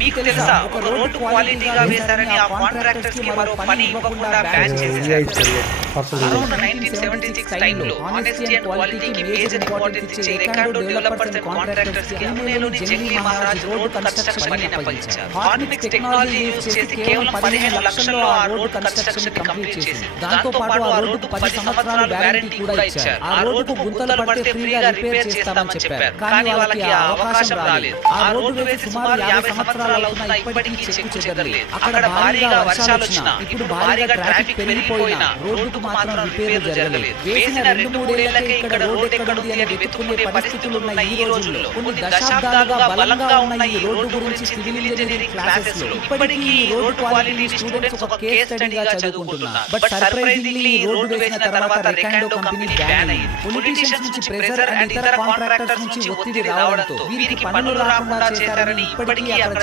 మీకు తెలుసా ఒక రోడ్డు క్వాలిటీగా వేశారని ఆ కాంట్రాక్టర్స్ కి మరో పని ఇవ్వకుండా బ్యాన్ చేశారు. అరౌండ్ 1976 టైంలో ఆనెస్టీ అండ్ క్వాలిటీకి మేజర్ ఇంపార్టెన్స్ ఇచ్చే రికార్డో డెవలపర్స్ అండ్ కాంట్రాక్టర్స్ కి పూణేలోని జంగ్లీ మహారాజ్ రోడ్ కన్స్ట్రక్షన్ పని అప్పగించారు. హార్నిక్స్ టెక్నాలజీ యూజ్ చేసి కేవలం 15 లక్షల్లో ఆ రోడ్ కన్స్ట్రక్షన్ కంప్లీట్ చేసి దాంతో పాటు ఆ రోడ్డుకు 10 సంవత్సరాల వారంటీ కూడా ఇచ్చారు. ఆ రోడ్డుకు గుంతలు పడితే ఫ్రీగా రిపేర్ చేస్తామని చెప్పారు. కానీ వాళ్ళకి ఆ అవకాశం రాలేదు. ఆ రోడ్డు వేసి సుమారు 50 సంవత్సరాలు అవుతున్నా ఇప్పటికీ చెక్కు చెదరలేదు. అక్కడ భారీగా వర్షాలు వచ్చినా ఇప్పుడు భారీగా ట్రాఫిక్ పెరిగిపోయినా రోడ్డుకు మాత్రం రిపేర్ జరగలేదు. వేసిన 2-3 ఏళ్లకే ఇక్కడ రోడ్ ఎక్కడుంది అని వెతుక్కునే పరిస్థితులు ఉన్న ఈ రోజుల్లో కొన్ని దశాబ్దాలుగా బలంగా ఉన్న ఈ రోడ్డు గురించి సివిల్ ఇంజనీరింగ్ క్లాసెస్ లో ఇప్పటికీ ఈ రోడ్ క్వాలిటీ స్టూడెంట్స్ ఒక కేస్ స్టడీగా చదువుకుంటున్నారు. బట్ సర్ప్రైజింగ్లీ ఈ రోడ్డు వేసిన తర్వాత రికాండో కంపెనీ బ్యాన్ అయింది. పొలిటీషియన్స్ నుంచి ప్రెషర్ అండ్ ఇతర కాంట్రాక్టర్స్ నుంచి ఒత్తిడి రావడంతో వీరికి పనులు రాకుండా చేశారని ఇప్పటికీ అక్కడ